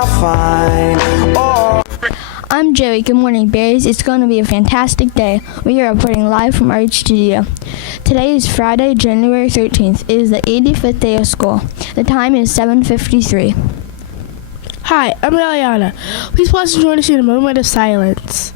I'll find. Oh. I'm Joey. Good morning, Bears. It's going to be a fantastic day. We are reporting live from our studio. Today is Friday, January 13th. It is the 85th day of school. The time is 7:53. Hi, I'm Eliana. Please pause and join us in a moment of silence.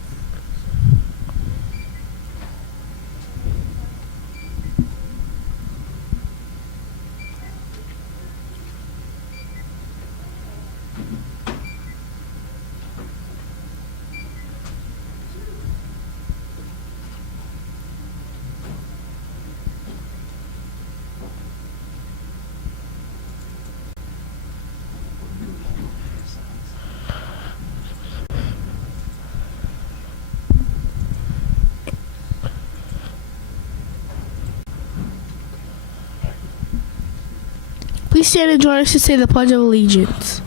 Please stand and join us to say the Pledge of Allegiance.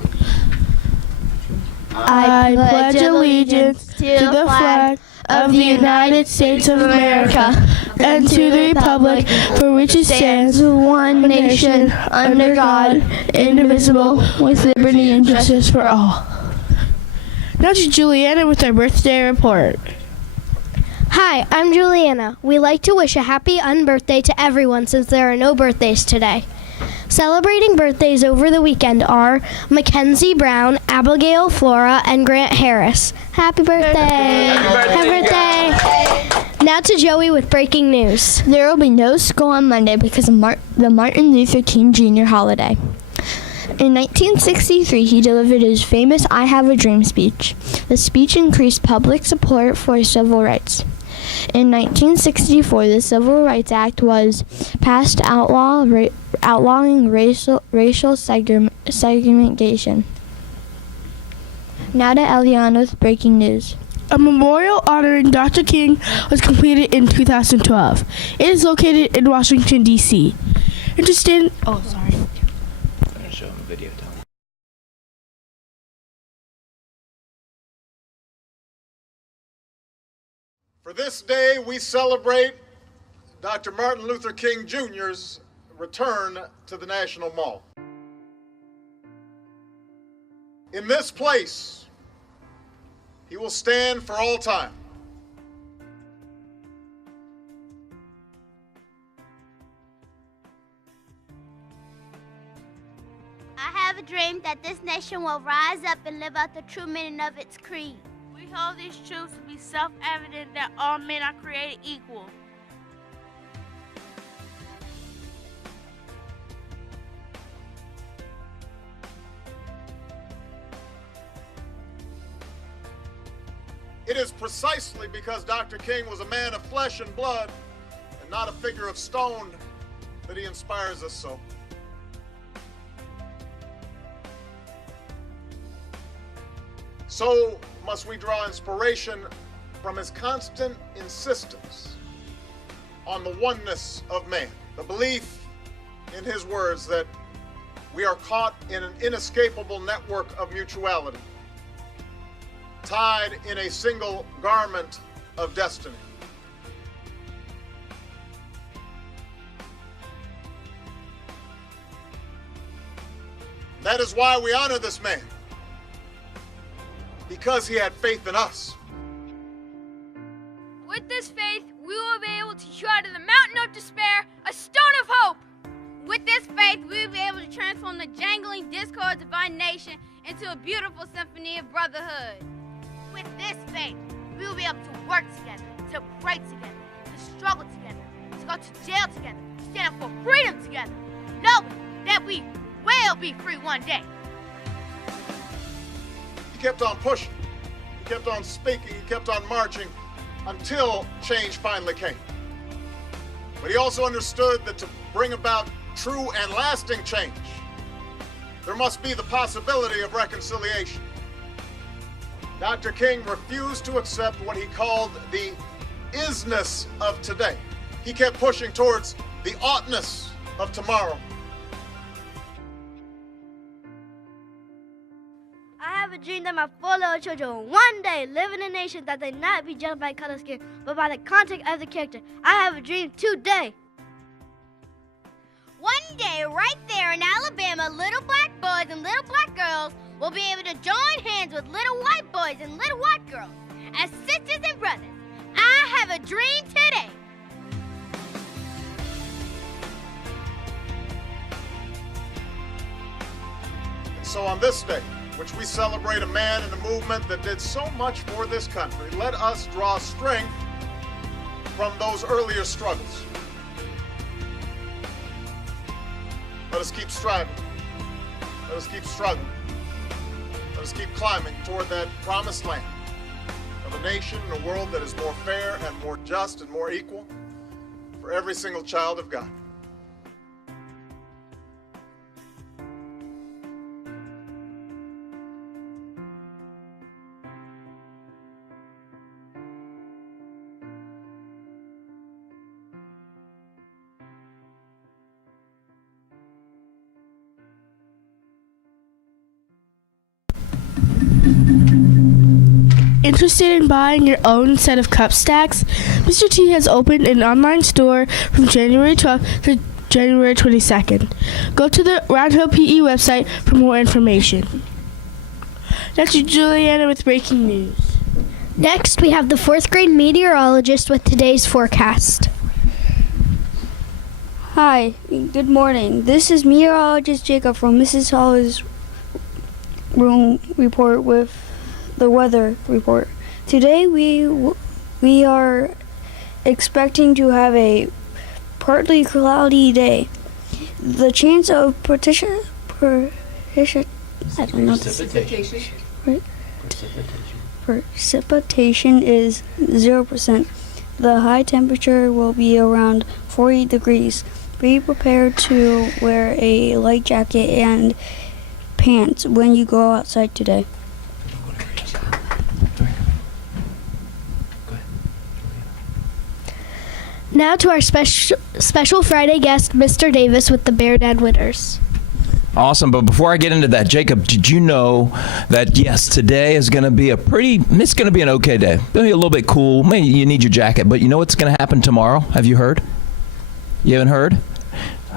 I pledge allegiance to the flag of the United States of America and to the republic for which it stands, one nation, under God, indivisible, with liberty and justice for all. Now to Juliana with our birthday report. Hi, I'm Juliana. We like to wish a happy unbirthday to everyone since there are no birthdays today. Celebrating birthdays over the weekend are Mackenzie Brown, Abigail Flora, and Grant Harris. Happy birthday! Happy birthday! Now to Joey with breaking news. There will be no school on Monday because of the Martin Luther King Jr. holiday. In 1963, he delivered his famous I Have a Dream speech. The speech increased public support for civil rights. In 1964, the Civil Rights Act was passed outlawing racial segregation. Now to Eliana with breaking news. A memorial honoring Dr. King was completed in 2012. It is located in Washington, D.C. Interested? Oh, sorry. I'm going to show him a video. Tell him. For this day, we celebrate Dr. Martin Luther King Jr.'s return to the National Mall. In this place, he will stand for all time. I have a dream that this nation will rise up and live out the true meaning of its creed. We hold these truths to be self-evident that all men are created equal. It is precisely because Dr. King was a man of flesh and blood and not a figure of stone that he inspires us so. So must we draw inspiration from his constant insistence on the oneness of man, the belief in his words that we are caught in an inescapable network of mutuality, tied in a single garment of destiny. That is why we honor this man, because he had faith in us. With this faith, we will be able to throw out of the mountain of despair a stone of hope. With this faith, we will be able to transform the jangling discord of our nation into a beautiful symphony of brotherhood. With this faith, we will be able to work together, to pray together, to struggle together, to go to jail together, to stand up for freedom together, knowing that we will be free one day. He kept on pushing, he kept on speaking, he kept on marching until change finally came. But he also understood that to bring about true and lasting change, there must be the possibility of reconciliation. Dr. King refused to accept what he called the isness of today. He kept pushing towards the oughtness of tomorrow. I have a dream that my 4 little children will one day live in a nation that they not be judged by color skin, but by the content of the character. I have a dream today. One day, right there in Alabama, little black boys and little black girls will be able to join hands with little white boys and little white girls as sisters and brothers. I have a dream today. So on this day, which we celebrate a man and a movement that did so much for this country, let us draw strength from those earlier struggles. Let us keep striving. Let us keep struggling. Let us keep climbing toward that promised land of a nation and a world that is more fair and more just and more equal for every single child of God. Interested in buying your own set of cup stacks? Mr. T has opened an online store from January 12th to January 22nd. Go to the Round Hill PE website for more information. Next is Juliana with breaking news. Next, we have the 4th grade meteorologist with today's forecast. Hi, good morning. This is meteorologist Jacob from Mrs. Hollis' room report with the weather report. Today we are expecting to have a partly cloudy day. The chance of precipitation is 0%. The high temperature will be around 40 degrees. Be prepared to wear a light jacket and pants when you go outside today. Now to our special Friday guest, Mr. Davis with the Bear Dad Winners. Awesome, but before I get into that, Jacob, did you know that, yes, today is going to be it's going to be an okay day. It'll be a little bit cool. Maybe you need your jacket, but you know what's going to happen tomorrow? Have you heard? You haven't heard?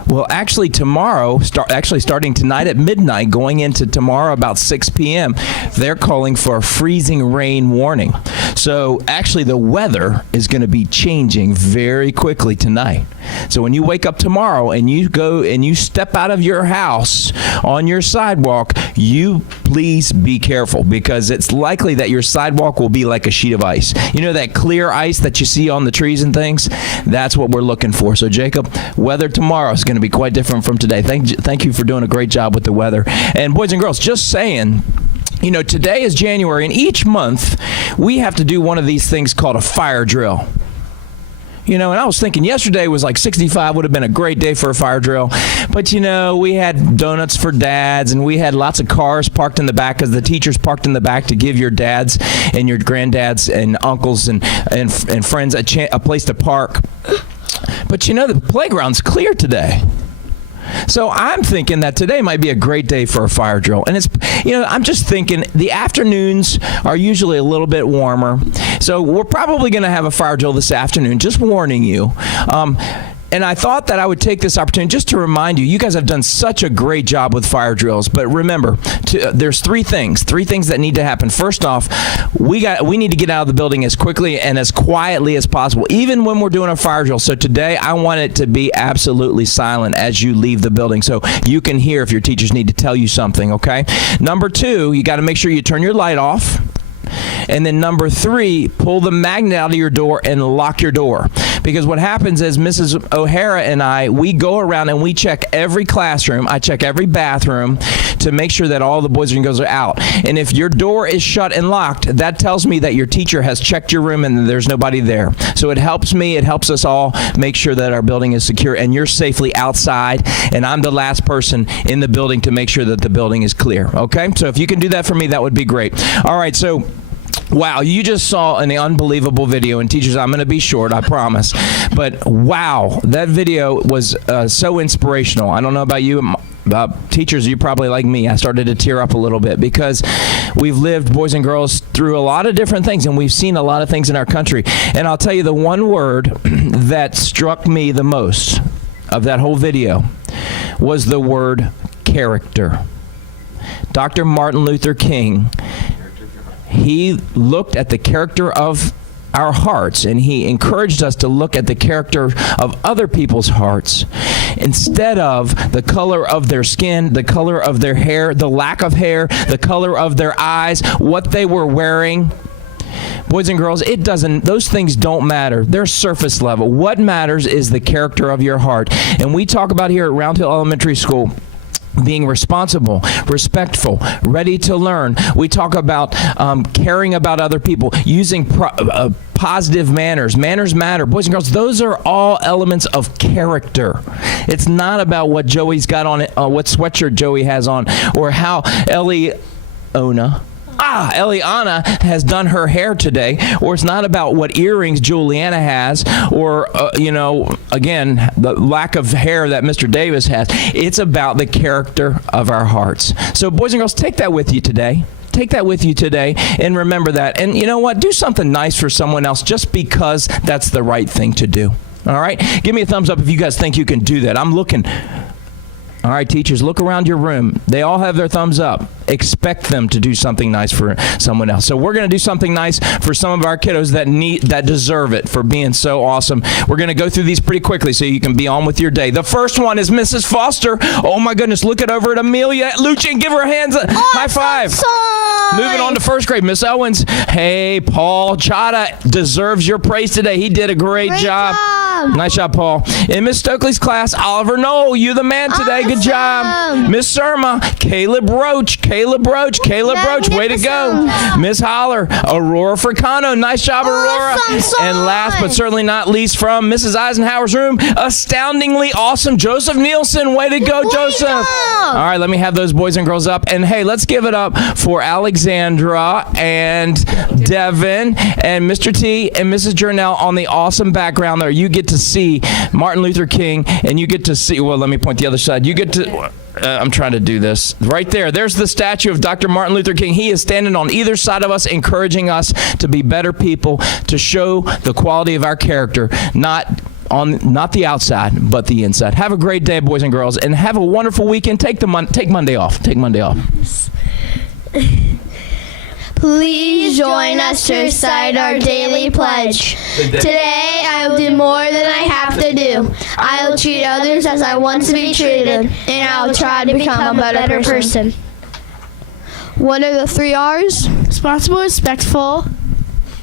Well, actually tomorrow, starting tonight at midnight, going into tomorrow about 6 p.m., they're calling for a freezing rain warning. So actually the weather is going to be changing very quickly tonight. So when you wake up tomorrow and you go and you step out of your house on your sidewalk, you please be careful, because it's likely that your sidewalk will be like a sheet of ice. You know that clear ice that you see on the trees and things? That's what we're looking for. So Jacob, weather tomorrow is going to be quite different from today. Thank you for doing a great job with the weather. And boys and girls, just saying, you know, today is January, and each month we have to do one of these things called a fire drill. You know, and I was thinking yesterday was like 65, would have been a great day for a fire drill. But, you know, we had donuts for dads, and we had lots of cars parked in the back because the teachers parked in the back to give your dads and your granddads and uncles and friends a place to park. But, you know, the playground's clear today. So I'm thinking that today might be a great day for a fire drill. And it's, you know, I'm just thinking the afternoons are usually a little bit warmer. So we're probably going to have a fire drill this afternoon, just warning you. And I thought that I would take this opportunity just to remind you, you guys have done such a great job with fire drills. But remember, there's three things that need to happen. First off, we need to get out of the building as quickly and as quietly as possible, even when we're doing a fire drill. So today, I want it to be absolutely silent as you leave the building, so you can hear if your teachers need to tell you something, okay? Number two, you got to make sure you turn your light off. And then number three, pull the magnet out of your door and lock your door. Because what happens is Mrs. O'Hara and we go around and we check every classroom. I check every bathroom to make sure that all the boys and girls are out. And if your door is shut and locked, that tells me that your teacher has checked your room and there's nobody there. So it helps me, it helps us all make sure that our building is secure and you're safely outside. And I'm the last person in the building to make sure that the building is clear. Okay? So if you can do that for me, that would be great. All right, so wow, you just saw an unbelievable video, and teachers, I'm going to be short, I promise. But wow, that video was so inspirational. I don't know about you, teachers, you're probably like me. I started to tear up a little bit because we've lived, boys and girls, through a lot of different things, and we've seen a lot of things in our country. And I'll tell you the one word that struck me the most of that whole video was the word character. Dr. Martin Luther King, he looked at the character of our hearts, and he encouraged us to look at the character of other people's hearts instead of the color of their skin, the color of their hair, the lack of hair, the color of their eyes, what they were wearing. Boys and girls, those things don't matter. They're surface level. What matters is the character of your heart. And we talk about here at Round Hill Elementary School being responsible, respectful, ready to learn. We talk about caring about other people, using positive manners. Manners matter. Boys and girls, those are all elements of character. It's not about what Joey's got on it, what sweatshirt Joey has on, or how Eliana has done her hair today, or it's not about what earrings Juliana has, or, again, the lack of hair that Mr. Davis has. It's about the character of our hearts. So, boys and girls, take that with you today. Take that with you today and remember that. And you know what? Do something nice for someone else just because that's the right thing to do. All right? Give me a thumbs up if you guys think you can do that. I'm looking. All right, teachers, look around your room. They all have their thumbs up. Expect them to do something nice for someone else. So we're going to do something nice for some of our kiddos that deserve it for being so awesome. We're going to go through these pretty quickly so you can be on with your day. The first one is Mrs. Foster. Oh, my goodness. Look it over at Amelia Luchin. Give her hands a high five. Moving on to first grade, Miss Owens. Hey, Paul Chata deserves your praise today. He did a great job. Nice job, Paul. In Miss Stokely's class, Oliver Noel, you the man today. Good job. Miss Surma, Caleb Roach, way to go. Miss Holler, Aurora Fricano, nice job, Aurora. And last but certainly not least from Mrs. Eisenhower's room, astoundingly awesome Joseph Nielsen, way to go, Joseph. All right, let me have those boys and girls up. And hey, let's give it up for Alexandra and Devin and Mr. T and Mrs. Journell on the awesome background there. You get to see Martin Luther King, and you get to see, well, let me point the other side. You get to, I'm trying to do this. Right there. There's the statue of Dr. Martin Luther King. He is standing on either side of us, encouraging us to be better people, to show the quality of our character, not the outside, but the inside. Have a great day, boys and girls, and have a wonderful weekend. Take Monday off. Take Monday off. Please join us to recite our daily pledge. Today, I will do more than I have to do. I will treat others as I want to be treated, and I will try to become a better person. What are the 3 R's? Responsible, respectful,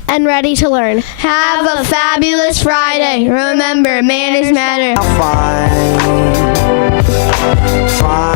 and ready to learn. Have a fabulous Friday. Remember, manners matter. Fine.